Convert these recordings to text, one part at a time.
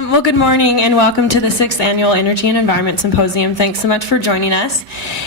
Well, good morning and welcome to the 6th Annual Energy and Environment Symposium. Thanks so much for joining us.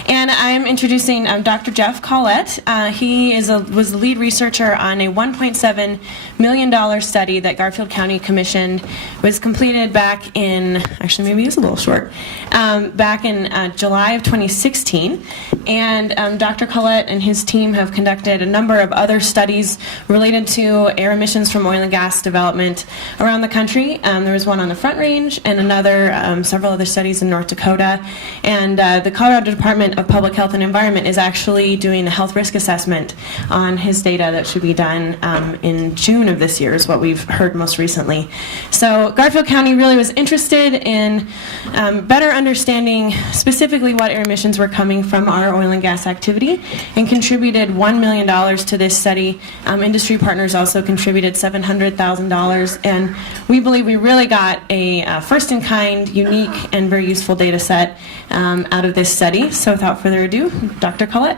And I'm introducing Dr. Jeff Collett. He was the lead researcher on a $1.7 million study that Garfield County commissioned. Was completed back in, actually maybe it's a little short, back in July of 2016. And Dr. Collett and his team have conducted a number of other studies related to air emissions from oil and gas development around the country. There was one on the Front Range and several other studies in North Dakota. And the Colorado Department of Public Health and Environment is actually doing a health risk assessment on his data that should be done in June of this year, is what we've heard most recently. So Garfield County really was interested in better understanding specifically what air emissions were coming from our oil and gas activity, and contributed $1 million to this study. Industry partners also contributed $700,000, and we believe we really got a first-in-kind, unique, and very useful data set out of this study. So without further ado, Dr. Collett.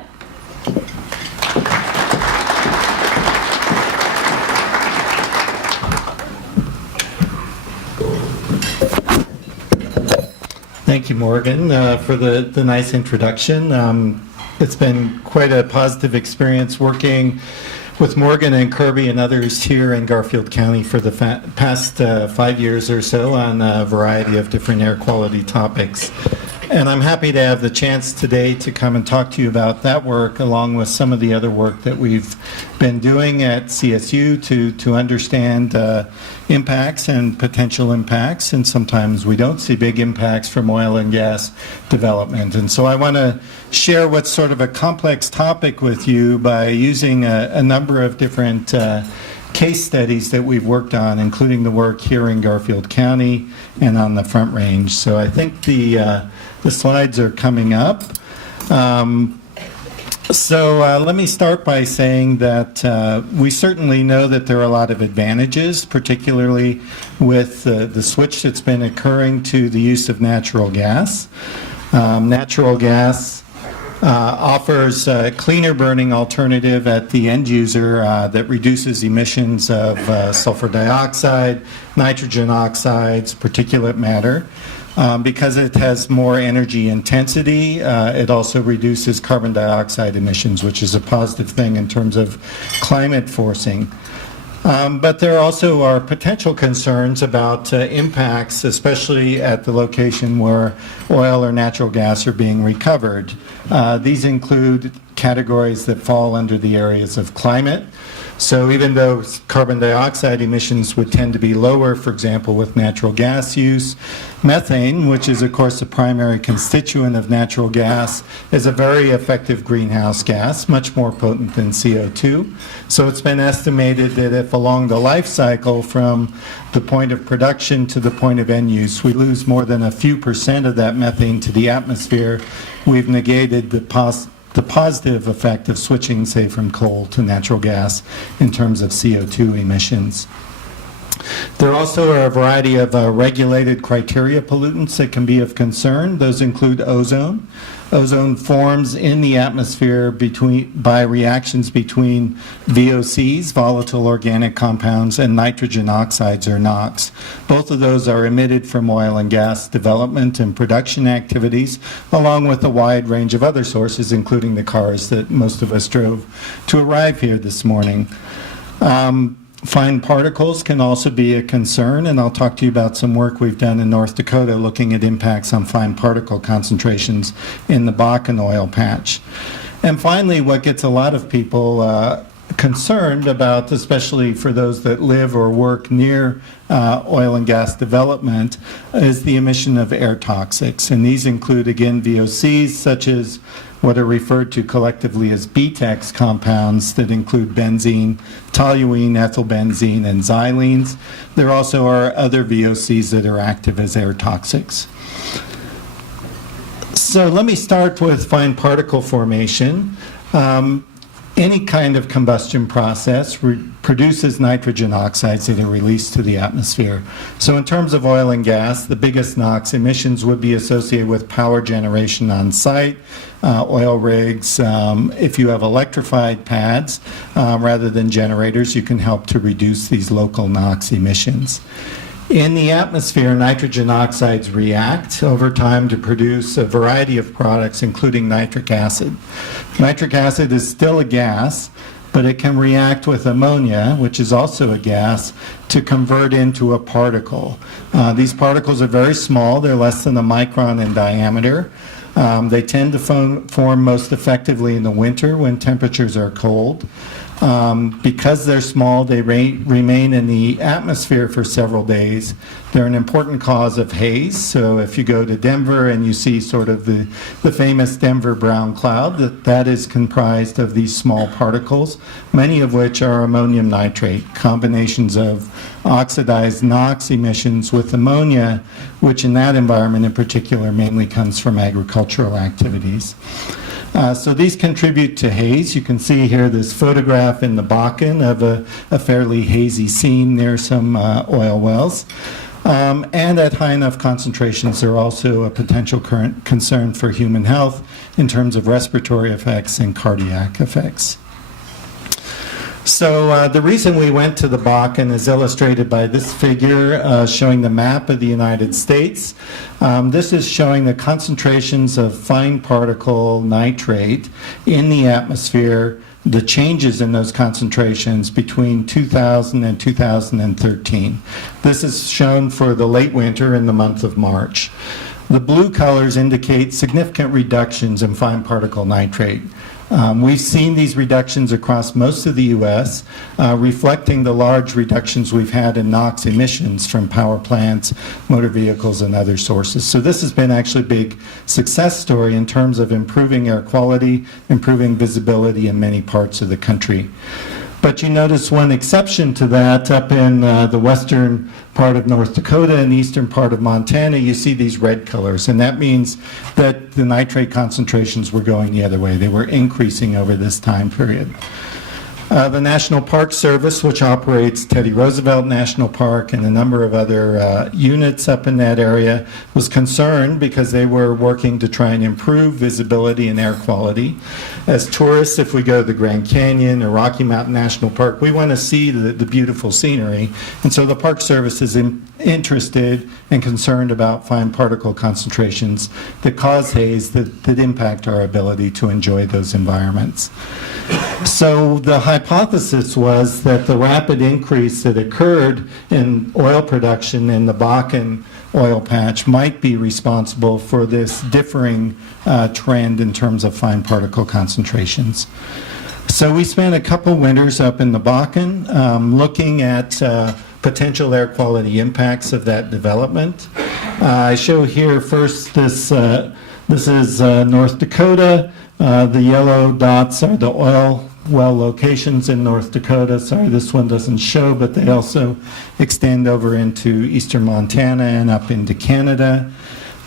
Thank you, Morgan, for the nice introduction. It's been quite a positive experience working with Morgan and Kirby and others here in Garfield County for the past 5 years or so on a variety of different air quality topics. And I'm happy to have the chance today to come and talk to you about that work, along with some of the other work that we've been doing at CSU to understand impacts and potential impacts. And sometimes we don't see big impacts from oil and gas development. And so I want to share what's sort of a complex topic with you by using a number of different case studies that we've worked on, including the work here in Garfield County and on the Front Range. So I think the slides are coming up. Let me start by saying that we certainly know that there are a lot of advantages, particularly with the switch that's been occurring to the use of natural gas. Natural gas offers a cleaner burning alternative at the end user that reduces emissions of sulfur dioxide, nitrogen oxides, particulate matter. Because it has more energy intensity, it also reduces carbon dioxide emissions, which is a positive thing in terms of climate forcing. But there also are potential concerns about impacts, especially at the location where oil or natural gas are being recovered. These include categories that fall under the areas of climate. So even though carbon dioxide emissions would tend to be lower, for example, with natural gas use, methane, which is of course the primary constituent of natural gas, is a very effective greenhouse gas, much more potent than CO2. So it's been estimated that if along the life cycle from the point of production to the point of end use, we lose more than a few percent of that methane to the atmosphere, we've negated the positive effect of switching, say, from coal to natural gas in terms of CO2 emissions. There also are a variety of regulated criteria pollutants that can be of concern. Those include ozone. Ozone forms in the atmosphere by reactions between VOCs, volatile organic compounds, and nitrogen oxides, or NOx. Both of those are emitted from oil and gas development and production activities, along with a wide range of other sources, including the cars that most of us drove to arrive here this morning. Fine particles can also be a concern, and I'll talk to you about some work we've done in North Dakota looking at impacts on fine particle concentrations in the Bakken oil patch. And finally, what gets a lot of people concerned about, especially for those that live or work near oil and gas development, is the emission of air toxics. And these include, again, VOCs, such as what are referred to collectively as BTEX compounds that include benzene, toluene, ethylbenzene, and xylenes. There also are other VOCs that are active as air toxics. So let me start with fine particle formation. Any kind of combustion process produces nitrogen oxides that are released to the atmosphere. So in terms of oil and gas, the biggest NOx emissions would be associated with power generation on site, oil rigs. If you have electrified pads rather than generators, you can help to reduce these local NOx emissions. In the atmosphere, nitrogen oxides react over time to produce a variety of products, including nitric acid. Nitric acid is still a gas, but it can react with ammonia, which is also a gas, to convert into a particle. These particles are very small. They're less than a micron in diameter. They tend to form most effectively in the winter when temperatures are cold. Because they're small, they remain in the atmosphere for several days. They're an important cause of haze. So if you go to Denver and you see sort of the famous Denver brown cloud, that is comprised of these small particles, many of which are ammonium nitrate, combinations of oxidized NOx emissions with ammonia, which in that environment in particular mainly comes from agricultural activities. So these contribute to haze. You can see here this photograph in the Bakken of a fairly hazy scene near some oil wells. And at high enough concentrations, they're also a potential concern for human health in terms of respiratory effects and cardiac effects. So the reason we went to the Bakken is illustrated by this figure showing the map of the United States. This is showing the concentrations of fine particle nitrate in the atmosphere, the changes in those concentrations between 2000 and 2013. This is shown for the late winter in the month of March. The blue colors indicate significant reductions in fine particle nitrate. We've seen these reductions across most of the U.S., reflecting the large reductions we've had in NOx emissions from power plants, motor vehicles, and other sources. So this has been actually a big success story in terms of improving air quality, improving visibility in many parts of the country. But you notice one exception to that up in the western part of North Dakota and eastern part of Montana, you see these red colors, and that means that the nitrate concentrations were going the other way. They were increasing over this time period. The National Park Service, which operates Teddy Roosevelt National Park and a number of other units up in that area, was concerned because they were working to try and improve visibility and air quality. As tourists, if we go to the Grand Canyon or Rocky Mountain National Park, we want to see the beautiful scenery. And so the Park Service is interested and concerned about fine particle concentrations that cause haze that impact our ability to enjoy those environments. So the hypothesis was that the rapid increase that occurred in oil production in the Bakken oil patch might be responsible for this differing trend in terms of fine particle concentrations. So we spent a couple winters up in the Bakken looking at potential air quality impacts of that development. I show here first this is North Dakota. The yellow dots are the oil well locations in North Dakota. Sorry, this one doesn't show, but they also extend over into eastern Montana and up into Canada.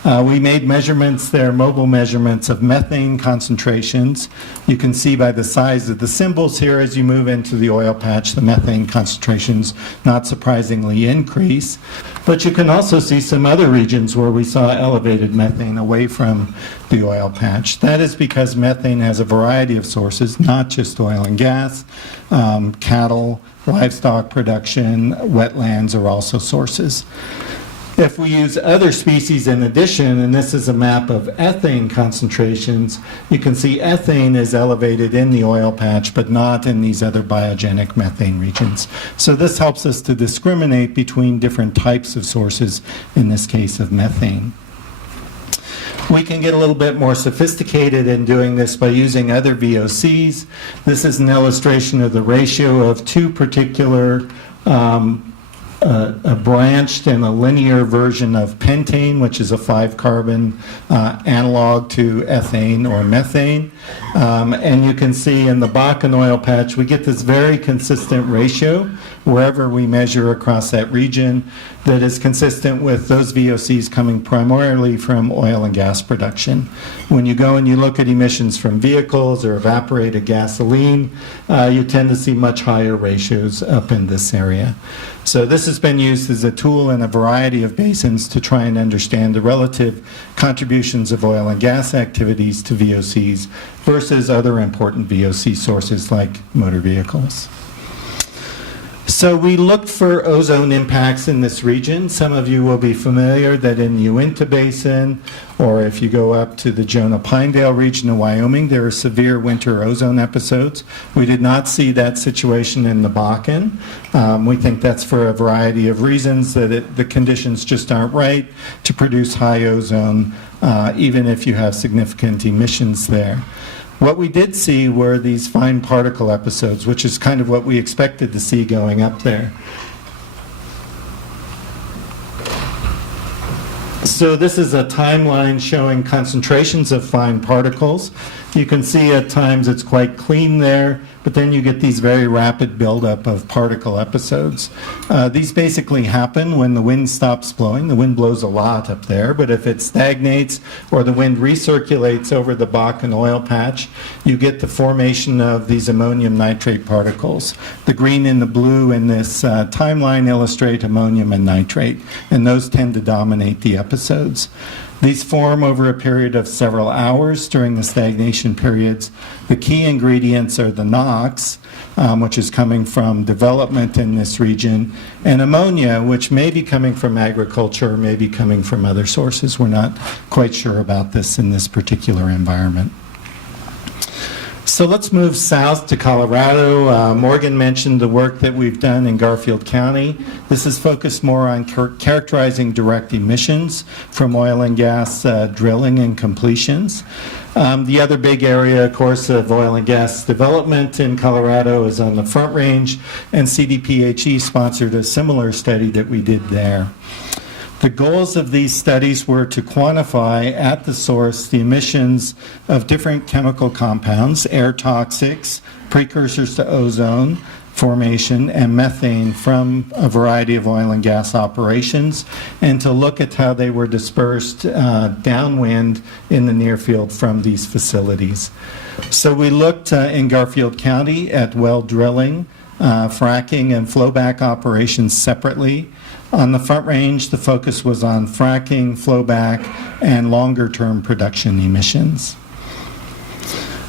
We made measurements there, mobile measurements of methane concentrations. You can see by the size of the symbols here as you move into the oil patch, the methane concentrations not surprisingly increase. But you can also see some other regions where we saw elevated methane away from the oil patch. That is because methane has a variety of sources, not just oil and gas. Cattle, livestock production, wetlands are also sources. If we use other species in addition, and this is a map of ethane concentrations, you can see ethane is elevated in the oil patch, but not in these other biogenic methane regions. So this helps us to discriminate between different types of sources, in this case of methane. We can get a little bit more sophisticated in doing this by using other VOCs. This is an illustration of the ratio of two particular a branched and a linear version of pentane, which is a 5-carbon analog to ethane or methane. And you can see in the Bakken oil patch, we get this very consistent ratio wherever we measure across that region that is consistent with those VOCs coming primarily from oil and gas production. When you go and you look at emissions from vehicles or evaporated gasoline, you tend to see much higher ratios up in this area. So this has been used as a tool in a variety of basins to try and understand the relative contributions of oil and gas activities to VOCs versus other important VOC sources like motor vehicles. So we looked for ozone impacts in this region. Some of you will be familiar that in the Uinta Basin, or if you go up to the Jonah-Pinedale region of Wyoming, there are severe winter ozone episodes. We did not see that situation in the Bakken. We think that's for a variety of reasons, that the conditions just aren't right to produce high ozone, even if you have significant emissions there. What we did see were these fine particle episodes, which is kind of what we expected to see going up there. So this is a timeline showing concentrations of fine particles. You can see at times it's quite clean there, but then you get these very rapid buildup of particle episodes. These basically happen when the wind stops blowing. The wind blows a lot up there, but if it stagnates or the wind recirculates over the Bakken oil patch, you get the formation of these ammonium nitrate particles. The green and the blue in this timeline illustrate ammonium and nitrate, and those tend to dominate the episodes. These form over a period of several hours during the stagnation periods. The key ingredients are the NOx, which is coming from development in this region, and ammonia, which may be coming from agriculture or may be coming from other sources. We're not quite sure about this in this particular environment. So let's move south to Colorado. Morgan mentioned the work that we've done in Garfield County. This is focused more on characterizing direct emissions from oil and gas drilling and completions. The other big area, of course, of oil and gas development in Colorado is on the Front Range, and CDPHE sponsored a similar study that we did there. The goals of these studies were to quantify at the source the emissions of different chemical compounds, air toxics, precursors to ozone formation, and methane from a variety of oil and gas operations, and to look at how they were dispersed downwind in the near field from these facilities. So we looked in Garfield County at well drilling, fracking, and flowback operations separately. On the Front Range, the focus was on fracking, flowback, and longer-term production emissions.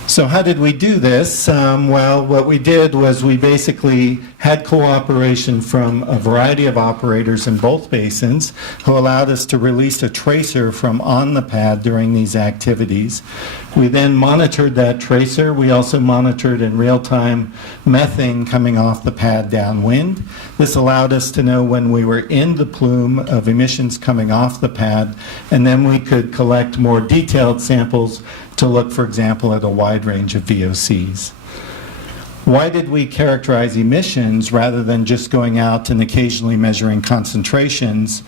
So how did we do this? Well, what we did was we basically had cooperation from a variety of operators in both basins who allowed us to release a tracer from on the pad during these activities. We then monitored that tracer. We also monitored in real time methane coming off the pad downwind. This allowed us to know when we were in the plume of emissions coming off the pad, and then we could collect more detailed samples to look, for example, at a wide range of VOCs. Why did we characterize emissions rather than just going out and occasionally measuring concentrations?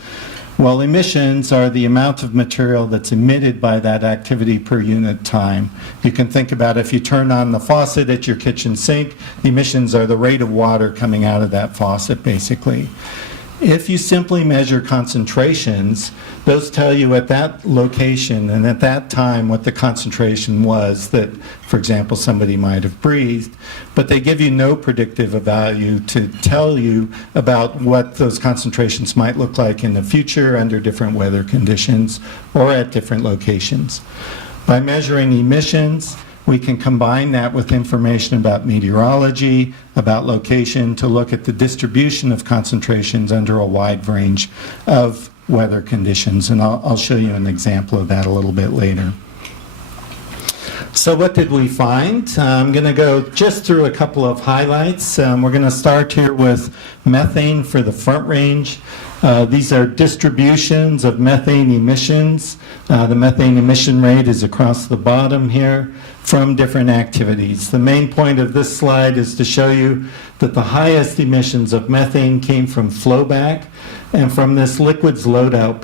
Well, emissions are the amount of material that's emitted by that activity per unit time. You can think about if you turn on the faucet at your kitchen sink, the emissions are the rate of water coming out of that faucet, basically. If you simply measure concentrations, those tell you at that location and at that time what the concentration was that, for example, somebody might have breathed, but they give you no predictive value to tell you about what those concentrations might look like in the future under different weather conditions or at different locations. By measuring emissions, we can combine that with information about meteorology, about location, to look at the distribution of concentrations under a wide range of weather conditions. And I'll show you an example of that a little bit later. So what did we find? I'm going to go just through a couple of highlights. We're going to start here with methane for the Front Range. These are distributions of methane emissions. The methane emission rate is across the bottom here from different activities. The main point of this slide is to show you that the highest emissions of methane came from flowback and from this liquids loadout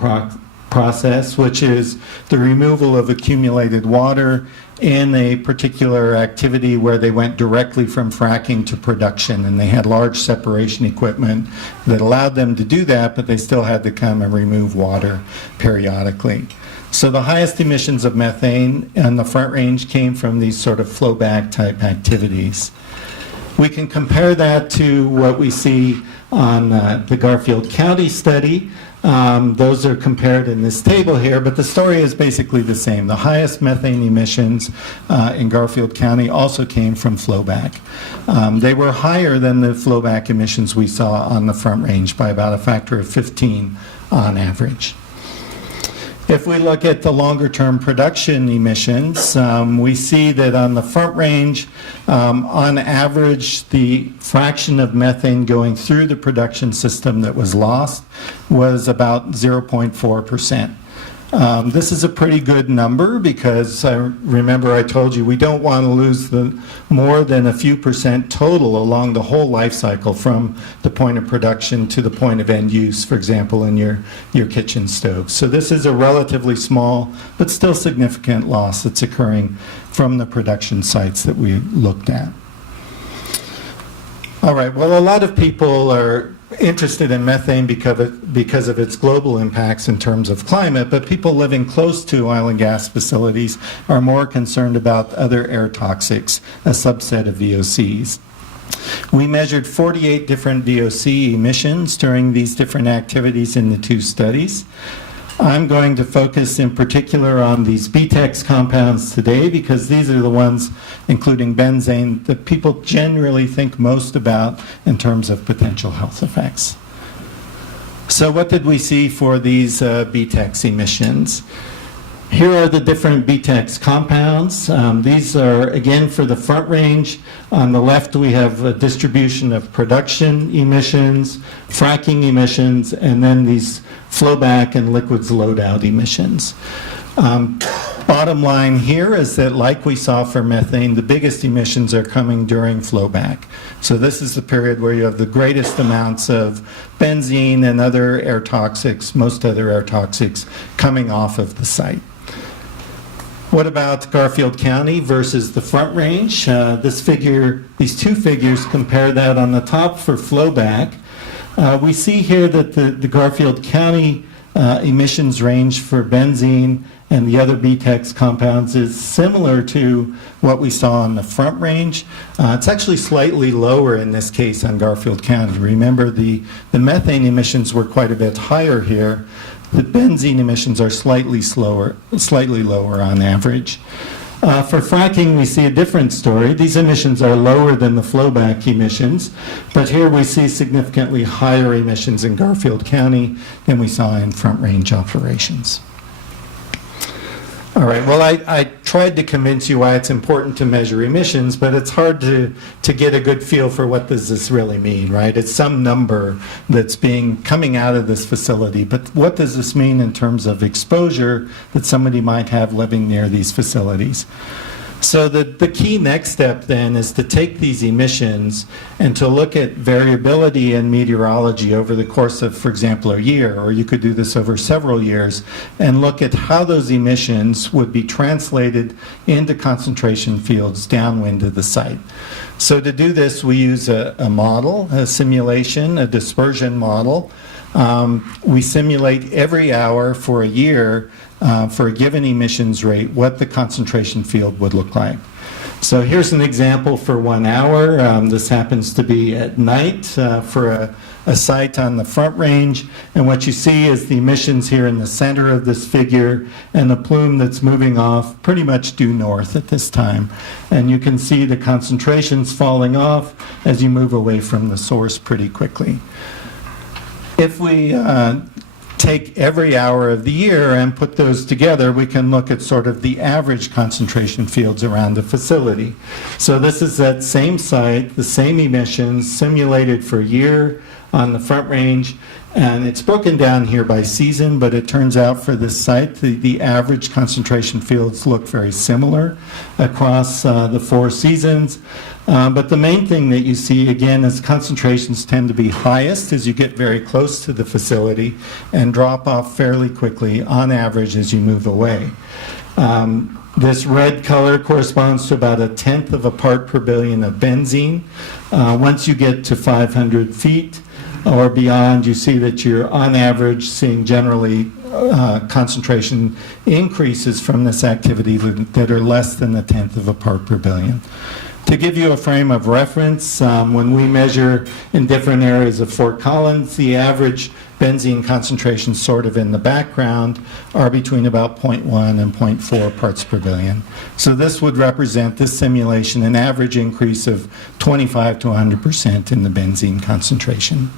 process, which is the removal of accumulated water in a particular activity where they went directly from fracking to production, and they had large separation equipment that allowed them to do that, but they still had to come and remove water periodically. So the highest emissions of methane on the Front Range came from these sort of flowback type activities. We can compare that to what we see on the Garfield County study. Those are compared in this table here, but the story is basically the same. The highest methane emissions in Garfield County also came from flowback. They were higher than the flowback emissions we saw on the Front Range by about a factor of 15 on average. If we look at the longer-term production emissions, we see that on the Front Range, on average, the fraction of methane going through the production system that was lost was about 0.4%. This is a pretty good number because remember I told you we don't want to lose more than a few percent total along the whole life cycle from the point of production to the point of end use, for example, in your kitchen stove. So this is a relatively small but still significant loss that's occurring from the production sites that we looked at. All right, well, a lot of people are interested in methane because of its global impacts in terms of climate, but people living close to oil and gas facilities are more concerned about other air toxics, a subset of VOCs. We measured 48 different VOC emissions during these different activities in the two studies. I'm going to focus in particular on these BTEX compounds today because these are the ones, including benzene, that people generally think most about in terms of potential health effects. So what did we see for these BTEX emissions? Here are the different BTEX compounds. These are, again, for the Front Range. On the left, we have a distribution of production emissions, fracking emissions, and then these flowback and liquids load-out emissions. Bottom line here is that, like we saw for methane, the biggest emissions are coming during flowback. So this is the period where you have the greatest amounts of benzene and other air toxics, most other air toxics, coming off of the site. What about Garfield County versus the Front Range? These two figures compare that on the top for flowback. We see here that the Garfield County emissions range for benzene and the other BTEX compounds is similar to what we saw on the Front Range. It's actually slightly lower in this case on Garfield County. Remember, the methane emissions were quite a bit higher here. The benzene emissions are slightly lower on average. For fracking, we see a different story. These emissions are lower than the flowback emissions, but here we see significantly higher emissions in Garfield County than we saw in Front Range operations. All right, well, I tried to convince you why it's important to measure emissions, but it's hard to get a good feel for what does this really mean, right? It's some number that's coming out of this facility, but what does this mean in terms of exposure that somebody might have living near these facilities? So the key next step then is to take these emissions and to look at variability in meteorology over the course of, for example, a year, or you could do this over several years, and look at how those emissions would be translated into concentration fields downwind of the site. So to do this, we use a model, a simulation, a dispersion model. We simulate every hour for a year for a given emissions rate what the concentration field would look like. So here's an example for 1 hour. This happens to be at night for a site on the Front Range, and what you see is the emissions here in the center of this figure and the plume that's moving off pretty much due north at this time. And you can see the concentrations falling off as you move away from the source pretty quickly. If we take every hour of the year and put those together, we can look at sort of the average concentration fields around the facility. So this is that same site, the same emissions simulated for a year on the Front Range, and it's broken down here by season, but it turns out for this site, the average concentration fields look very similar across the 4 seasons. But the main thing that you see, again, is concentrations tend to be highest as you get very close to the facility and drop off fairly quickly on average as you move away. This red color corresponds to about 1/10 of a part per billion of benzene. Once you get to 500 feet or beyond, you see that you're on average seeing generally concentration increases from this activity that are less than 1/10 of a part per billion. To give you a frame of reference, when we measure in different areas of Fort Collins, the average benzene concentrations sort of in the background are between about 0.1 and 0.4 parts per billion. So this would represent, this simulation, an average increase of 25 to 100% in the benzene concentration.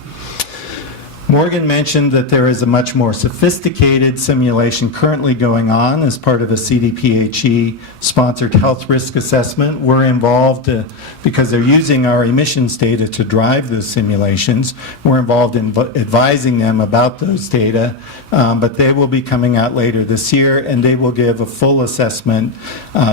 Morgan mentioned that there is a much more sophisticated simulation currently going on as part of a CDPHE-sponsored health risk assessment. We're involved because they're using our emissions data to drive those simulations. We're involved in advising them about those data, but they will be coming out later this year, and they will give a full assessment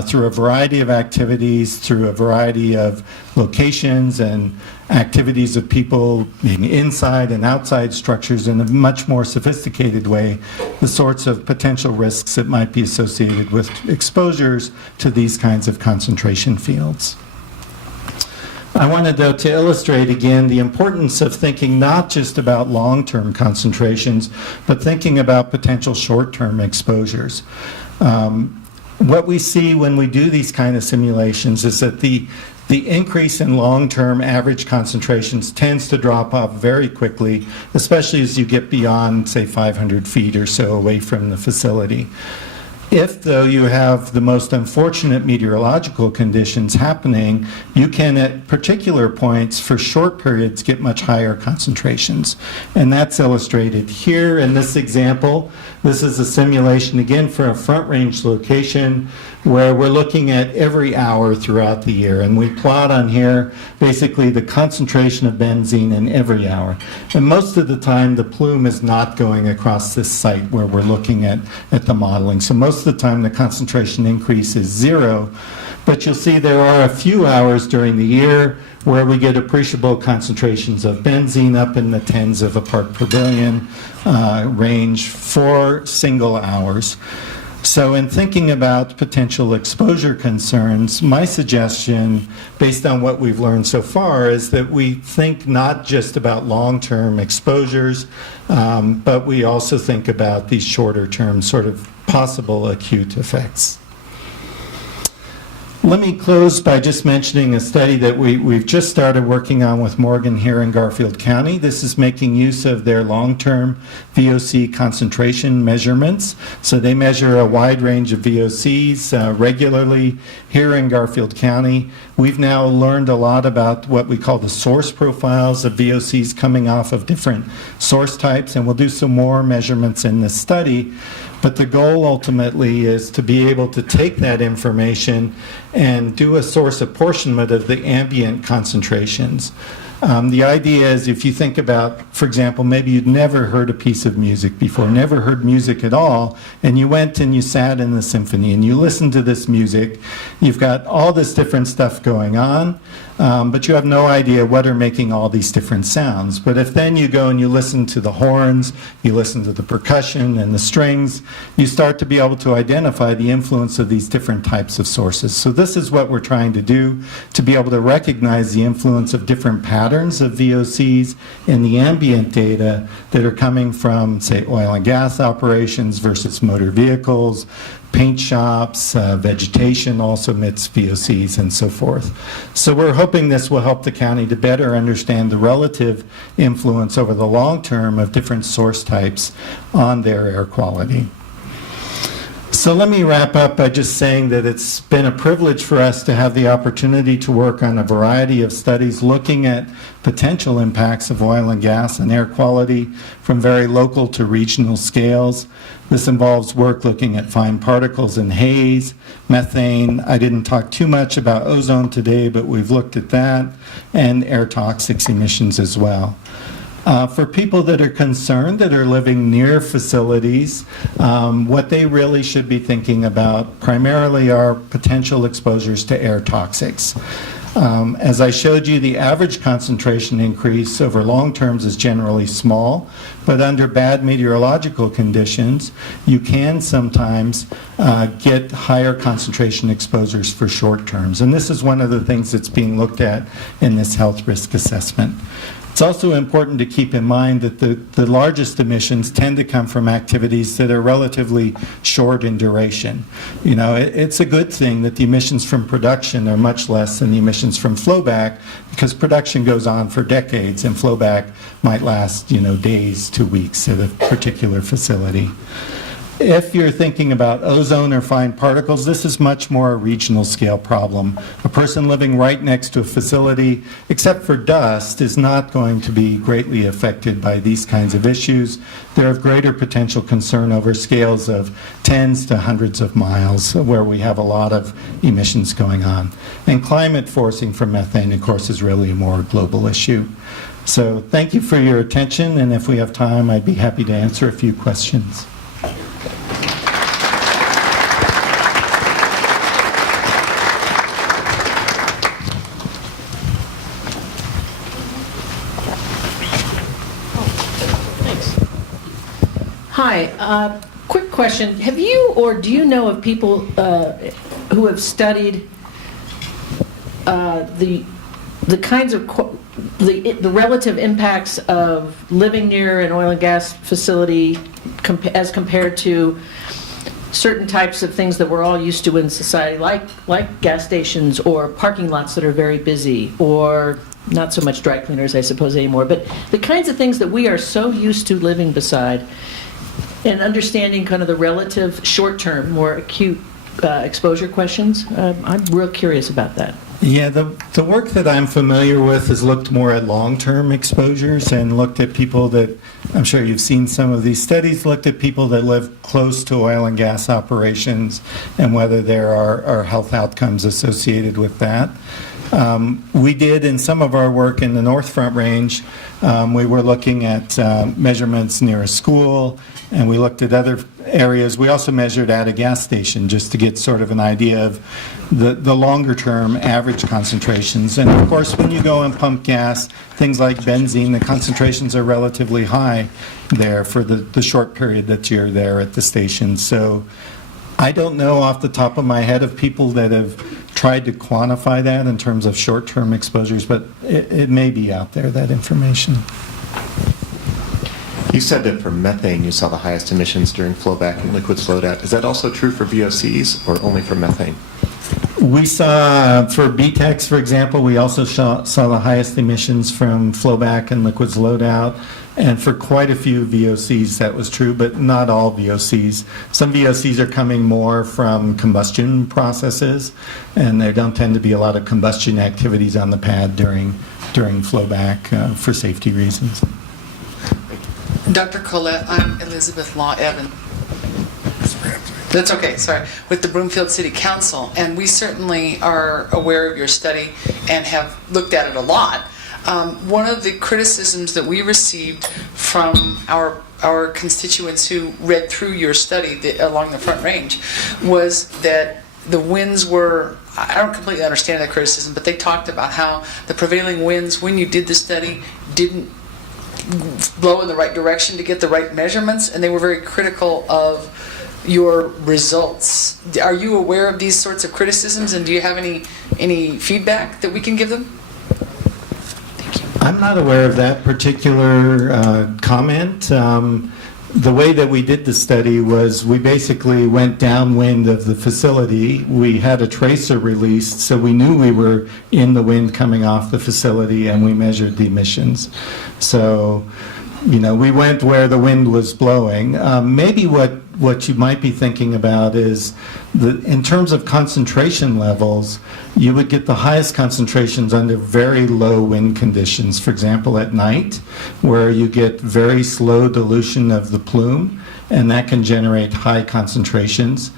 through a variety of activities, through a variety of locations and activities of people being inside and outside structures in a much more sophisticated way, the sorts of potential risks that might be associated with exposures to these kinds of concentration fields. I wanted, though, to illustrate again the importance of thinking not just about long-term concentrations, but thinking about potential short-term exposures. What we see when we do these kind of simulations is that the increase in long-term average concentrations tends to drop off very quickly, especially as you get beyond, say, 500 feet or so away from the facility. If, though, you have the most unfortunate meteorological conditions happening, you can, at particular points, for short periods, get much higher concentrations. And that's illustrated here in this example. This is a simulation, again, for a Front Range location where we're looking at every hour throughout the year. And we plot on here basically the concentration of benzene in every hour. And most of the time, the plume is not going across this site where we're looking at the modeling. So most of the time, the concentration increase is zero. But you'll see there are a few hours during the year where we get appreciable concentrations of benzene up in the tens of a part per billion range for single hours. So in thinking about potential exposure concerns, my suggestion, based on what we've learned so far, is that we think not just about long-term exposures, but we also think about these shorter-term sort of possible acute effects. Let me close by just mentioning a study that we've just started working on with Morgan here in Garfield County. This is making use of their long-term VOC concentration measurements. So they measure a wide range of VOCs regularly here in Garfield County. We've now learned a lot about what we call the source profiles of VOCs coming off of different source types, and we'll do some more measurements in this study. But the goal ultimately is to be able to take that information and do a source apportionment of the ambient concentrations. The idea is, if you think about, for example, maybe you'd never heard a piece of music before, never heard music at all, and you went and you sat in the symphony and you listened to this music. You've got all this different stuff going on, but you have no idea what are making all these different sounds. But if then you go and you listen to the horns, you listen to the percussion and the strings, you start to be able to identify the influence of these different types of sources. So this is what we're trying to do, to be able to recognize the influence of different patterns of VOCs in the ambient data that are coming from, say, oil and gas operations versus motor vehicles, paint shops, vegetation also emits VOCs, and so forth. So we're hoping this will help the county to better understand the relative influence over the long term of different source types on their air quality. So let me wrap up by just saying that it's been a privilege for us to have the opportunity to work on a variety of studies looking at potential impacts of oil and gas and air quality from very local to regional scales. This involves work looking at fine particles in haze, methane. I didn't talk too much about ozone today, but we've looked at that, and air toxics emissions as well. For people that are concerned, that are living near facilities, what they really should be thinking about primarily are potential exposures to air toxics. As I showed you, the average concentration increase over long terms is generally small, but under bad meteorological conditions, you can sometimes get higher concentration exposures for short terms. And this is one of the things that's being looked at in this health risk assessment. It's also important to keep in mind that the largest emissions tend to come from activities that are relatively short in duration. You know, it's a good thing that the emissions from production are much less than the emissions from flowback, because production goes on for decades and flowback might last, you know, days to weeks at a particular facility. If you're thinking about ozone or fine particles, this is much more a regional scale problem. A person living right next to a facility, except for dust, is not going to be greatly affected by these kinds of issues. They're of greater potential concern over scales of tens to hundreds of miles, where we have a lot of emissions going on. And climate forcing from methane, of course, is really a more global issue. So thank you for your attention, and if we have time, I'd be happy to answer a few questions. Hi, quick question. Have you or do you know of people who have studied the kinds of the relative impacts of living near an oil and gas facility as compared to certain types of things that we're all used to in society, like gas stations or parking lots that are very busy, or not so much dry cleaners, I suppose, anymore, but the kinds of things that we are so used to living beside, and understanding kind of the relative short-term, more acute exposure questions. I'm real curious about that. Yeah, the work that I'm familiar with has looked more at long-term exposures and looked at people that, I'm sure you've seen some of these studies, looked at people that live close to oil and gas operations and whether there are health outcomes associated with that. We did, in some of our work in the North Front Range, we were looking at measurements near a school, and we looked at other areas. We also measured at a gas station just to get sort of an idea of the longer-term average concentrations. And of course, when you go and pump gas, things like benzene, the concentrations are relatively high there for the short period that you're there at the station. So I don't know off the top of my head of people that have tried to quantify that in terms of short-term exposures, but it may be out there, that information. You said that for methane you saw the highest emissions during flowback and liquid slowdown. Is that also true for VOCs or only for methane? We saw, for BTEX, for example, we also saw the highest emissions from flowback and liquids loadout. And for quite a few VOCs that was true, but not all VOCs. Some VOCs are coming more from combustion processes, and there don't tend to be a lot of combustion activities on the pad during flowback for safety reasons. Dr. Collett, I'm Elizabeth Law Evan. That's okay, sorry. With the Broomfield City Council, and we certainly are aware of your study and have looked at it a lot. One of the criticisms that we received from our constituents who read through your study along the Front Range was that the winds were, I don't completely understand that criticism, but they talked about how the prevailing winds, when you did the study, didn't blow in the right direction to get the right measurements, and they were very critical of your results. Are you aware of these sorts of criticisms, and do you have any feedback that we can give them? I'm not aware of that particular comment. The way that we did the study was we basically went downwind of the facility. We had a tracer released, so we knew we were in the wind coming off the facility, and we measured the emissions. So, you know, we went where the wind was blowing. Maybe what you might be thinking about is in terms of concentration levels, you would get the highest concentrations under very low wind conditions. For example, at night, where you get very slow dilution of the plume, and that can generate high concentrations.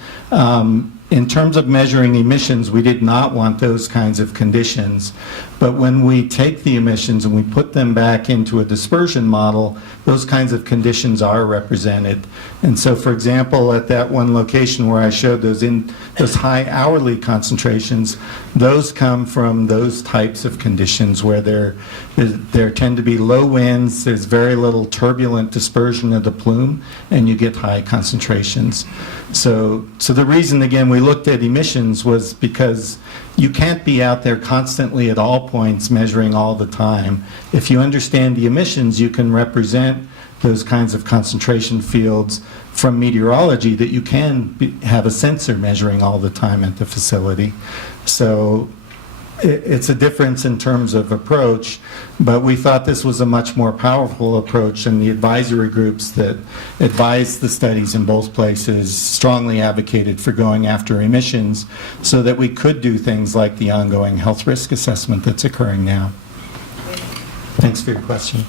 In terms of measuring emissions, we did not want those kinds of conditions. But when we take the emissions and we put them back into a dispersion model, those kinds of conditions are represented. And so, for example, at that one location where I showed those high hourly concentrations, those come from those types of conditions where there tend to be low winds, there's very little turbulent dispersion of the plume, and you get high concentrations. So the reason, again, we looked at emissions was because you can't be out there constantly at all points measuring all the time. If you understand the emissions, you can represent those kinds of concentration fields from meteorology that you can have a sensor measuring all the time at the facility. So it's a difference in terms of approach, but we thought this was a much more powerful approach, and the advisory groups that advised the studies in both places strongly advocated for going after emissions so that we could do things like the ongoing health risk assessment that's occurring now. Thanks for your question.